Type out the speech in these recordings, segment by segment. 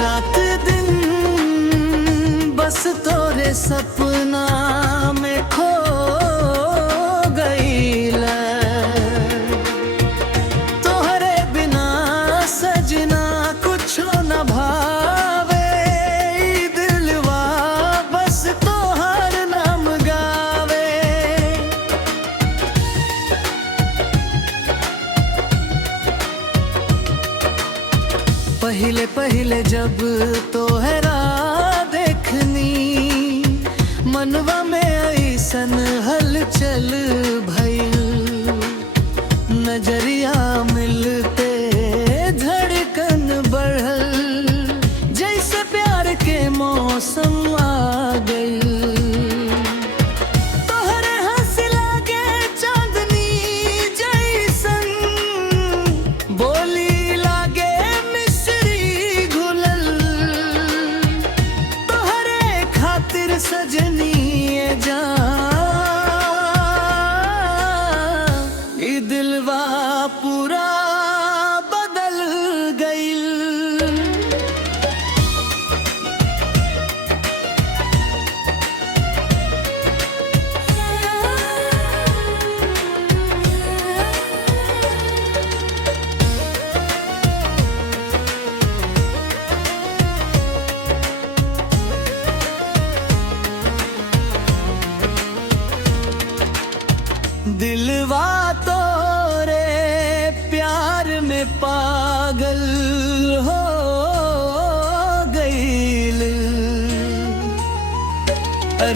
रात दिन बस तोरे सपना में खो गईल। तोहरे बिना सजना कुछो न भावे। ई दिलवा बस तोहर नाम गावे। पहिले पहिले जब तोहरा देखनी मनवा में ऐसन हलचल भइल। नजरिया मिलते धड़कन बढ़ल जैसे प्यार के मौसम आ गइल। तोहरे हंसी लागे चांदनी जैसन, बोली लागे मिश्री घुलल। तोहरे खातिर सजनी ये जान, ई दिलवा पूरा बदल गइल। दिलवा तोरे प्यार में पागल हो गइल।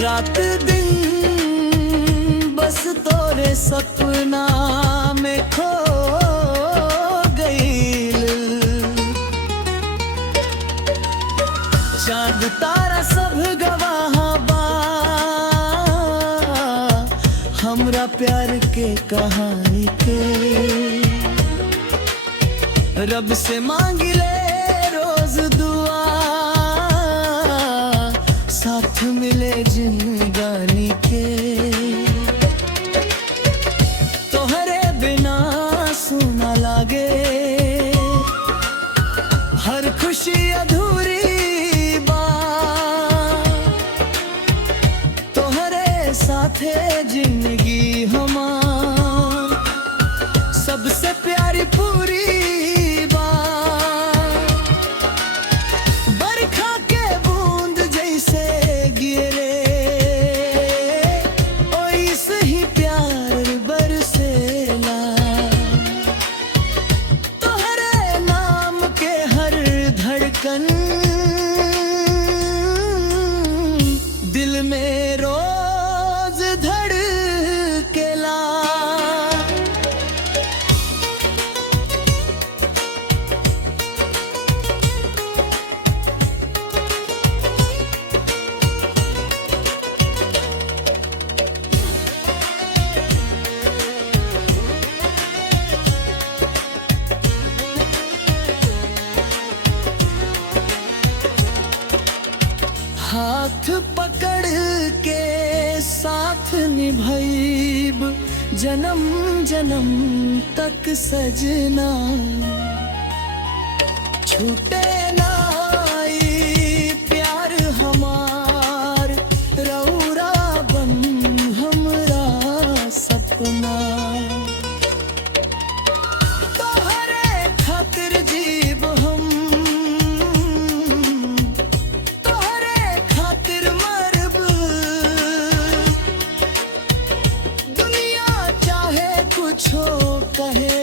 रात दिन बस तोरे सपना में खो गइल। चांद तारा सब गवाह बा हमरा प्यार के कहानी के। रब से मांगिले रोज दुआ, साथ मिले जिंदगानी के। तोहरे बिना सुना लागे, हर खुशी अधूरी बा। तोहरे साथे जिंदगी हमार सबसे प्यारी पूरी बा। बरखा के बूंद जैसे गिरे, ओइसे ही प्यार बरसेला। तोहरे नाम के हर धड़कन दिल में रोज धड़केला। हाथ पकड़ के साथ निभाइब जन्म जन्म तक सजना। छूटे ना ई प्यार हमार, रौरा बन हमरा सपना। तोहरे खातिर जीव हम, कुछो कहे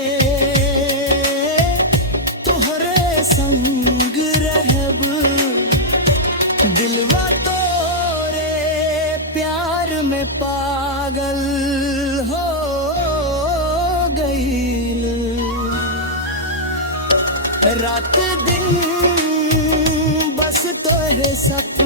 तोहरे संग रहब। दिलवा तोरे प्यार में पागल हो गइल। रात दिन बस तोरे सपना